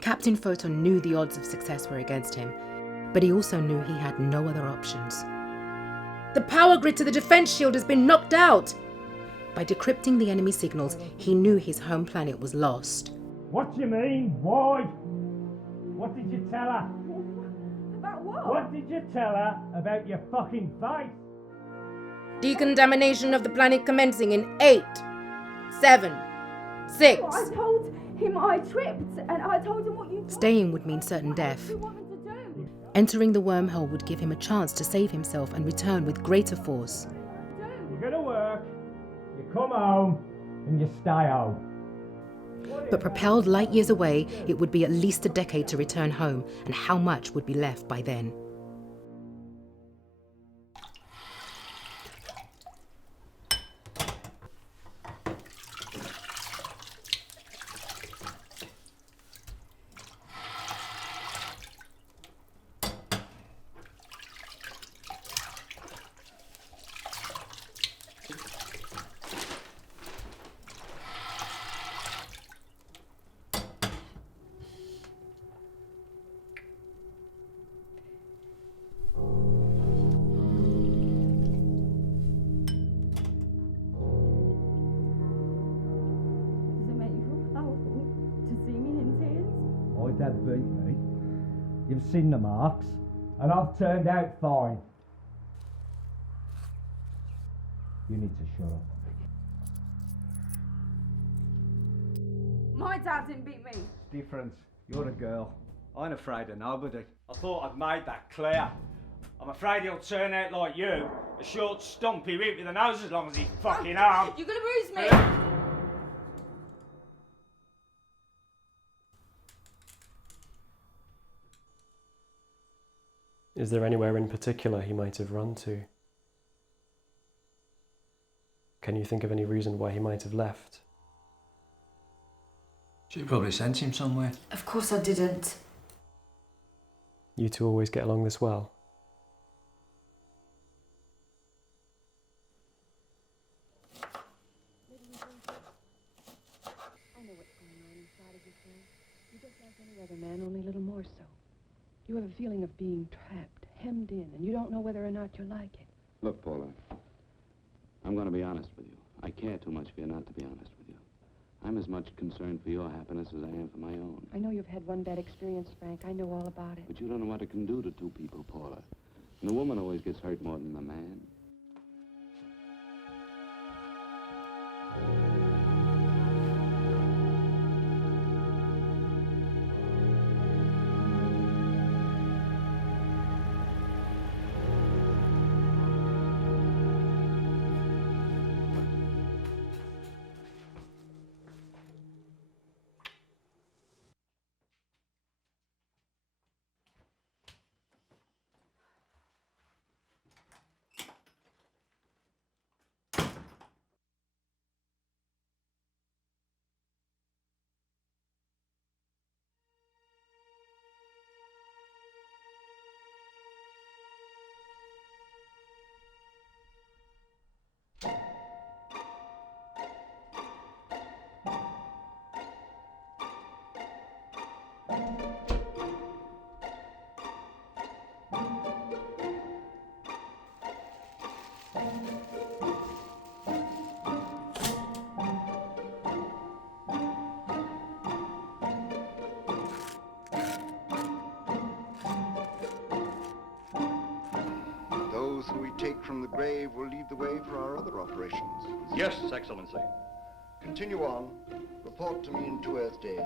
Captain Photon knew the odds of success were against him, but he also knew he had no other options. The power grid to the defense shield has been knocked out! By decrypting the enemy signals, he knew his home planet was lost. What do you mean? Why? What did you tell her? About what? What did you tell her about your fucking face? Decontamination of the planet commencing in 8, 7, 6. Well, I told him I tripped, and I told him what you told Staying would mean certain death. What do you want me to do? Entering the wormhole would give him a chance to save himself and return with greater force. You go to work, you come home, and you stay home. But propelled light years away, it would be at least a decade to return home, and how much would be left by then? Does it make you feel powerful to see me in tears? Oh, Dad beat me. You've seen the marks, and I've turned out fine. You need to shut up. My dad didn't beat me. Different. You're a girl. I ain't afraid of nobody. I thought I'd made that clear. I'm afraid he'll turn out like you, a short, stumpy wimp with a nose as long as his fucking arm. You're gonna bruise me. Is there anywhere in particular he might have run to? Can you think of any reason why he might have left? She probably sent him somewhere. Of course I didn't. You two always get along this well? I know what's going on inside of you, Frank. You're just like any other man, only a little more so. You have a feeling of being trapped, hemmed in, and you don't know whether or not you like it. Look, Paula, I'm going to be honest with you. I care too much for you not to be honest with you. I'm as much concerned for your happiness as I am for my own. I know you've had one bad experience, Frank. I know all about it. But you don't know what it can do to two people, Paula. And the woman always gets hurt more than the man. Those who we take from the grave will lead the way for our other operations. Yes, Excellency. Continue on. Report to me in 2 Earth days.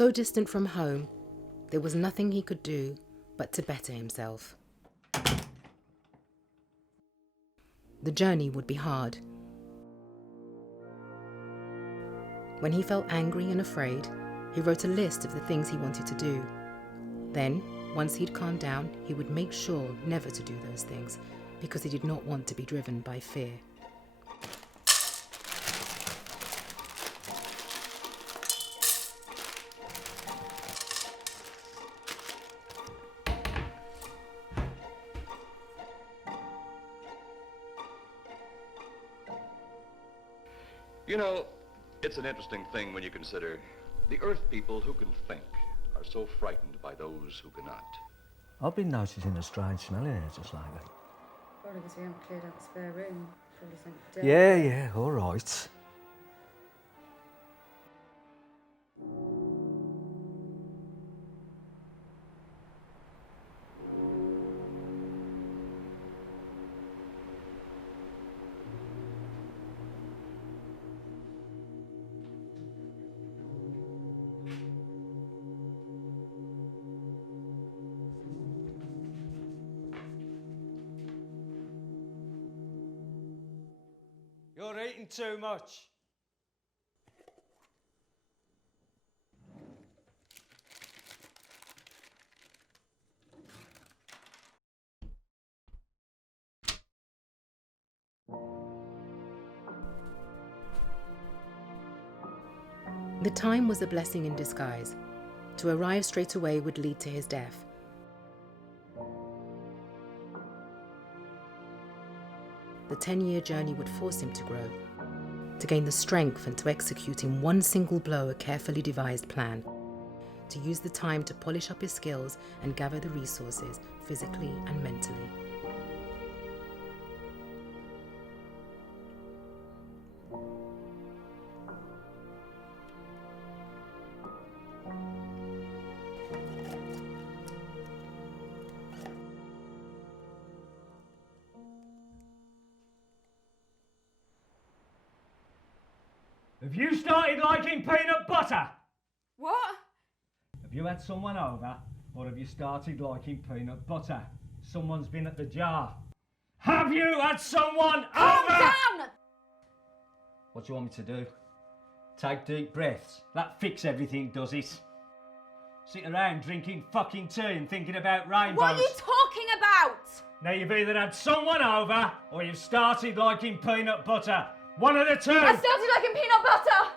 So distant from home, there was nothing he could do but to better himself. The journey would be hard. When he felt angry and afraid, he wrote a list of the things he wanted to do. Then, once he'd calmed down, he would make sure never to do those things, because he did not want to be driven by fear. You know, it's an interesting thing when you consider the Earth people who can think are so frightened by those who cannot. I've been noticing a strange smell in here just lately. Probably because we haven't cleared out the spare room. Probably something dirty. Yeah, all right. You're eating too much. The time was a blessing in disguise. To arrive straight away would lead to his death. The 10-year journey would force him to grow, to gain the strength and to execute in one single blow a carefully devised plan, to use the time to polish up his skills and gather the resources physically and mentally. Have you started liking peanut butter? What? Have you had someone over, or have you started liking peanut butter? Someone's been at the jar. Have you had someone Calm over? down! What do you want me to do? Take deep breaths. That fix everything, does it? Sit around drinking fucking tea and thinking about rainbows. What are you talking about? Now you've either had someone over, or you've started liking peanut butter. One of the two. I started liking peanut butter!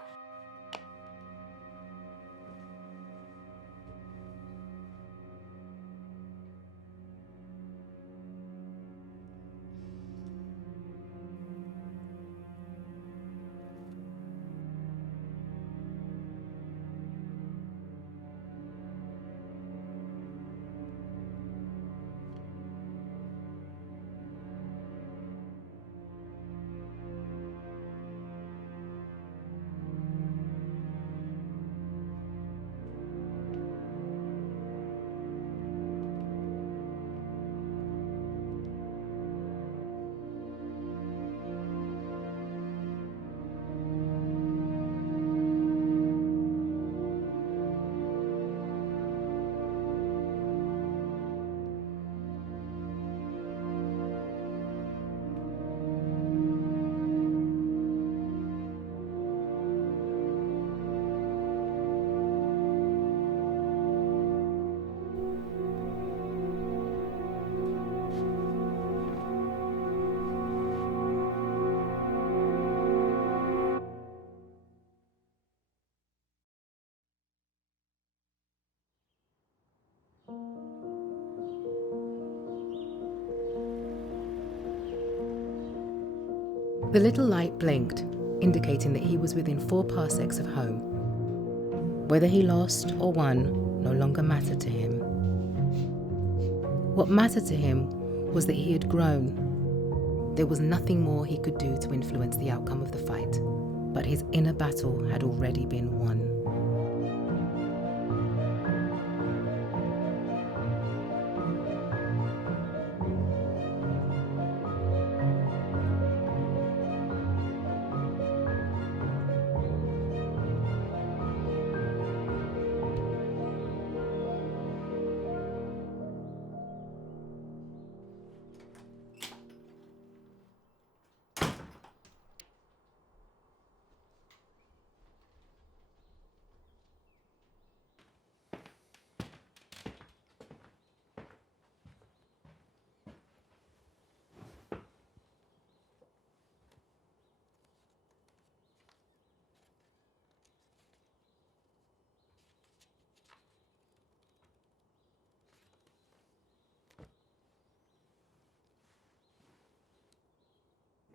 The little light blinked, indicating that he was within 4 parsecs of home. Whether he lost or won no longer mattered to him. What mattered to him was that he had grown. There was nothing more he could do to influence the outcome of the fight, but his inner battle had already been won.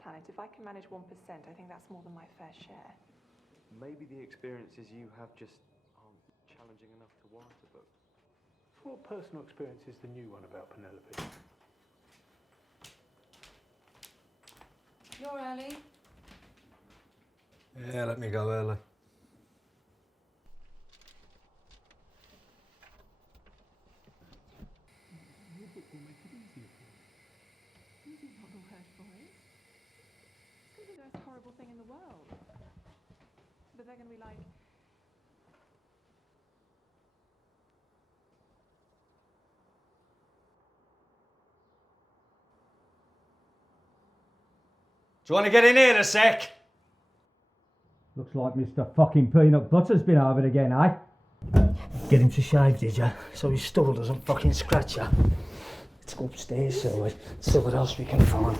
planet. If I can manage 1%, I think that's more than my fair share. Maybe the experiences you have just aren't challenging enough to warrant a book. What personal experience is the new one about Penelope? You're early. Yeah, let me go early. Your book will make it easier for you. Easy's not the word for it. It's going to be the most horrible thing in the world. But they're going to be like, Do you want to get in here a sec? Looks like Mr. fucking Peanut Butter's been over it again, eh? Get him to shave, did ya? So his stubble doesn't fucking scratch ya. Let's go upstairs, Selwa. See what else we can find.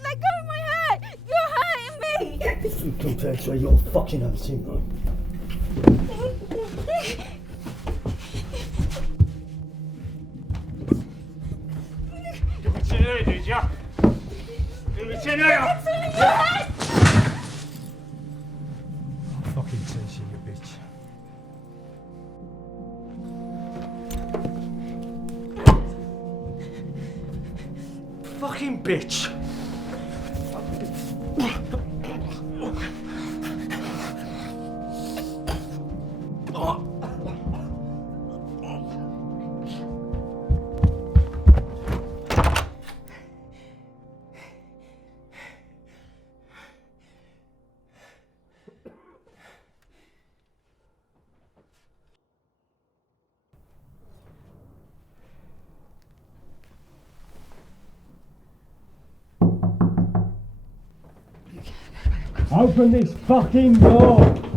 Let go of my hair! You're hurting me! Compared to your fucking hurting, man. Give it in here, did ya? Give it in here! I'll fucking teach you, you bitch. Fucking bitch! Open this fucking door!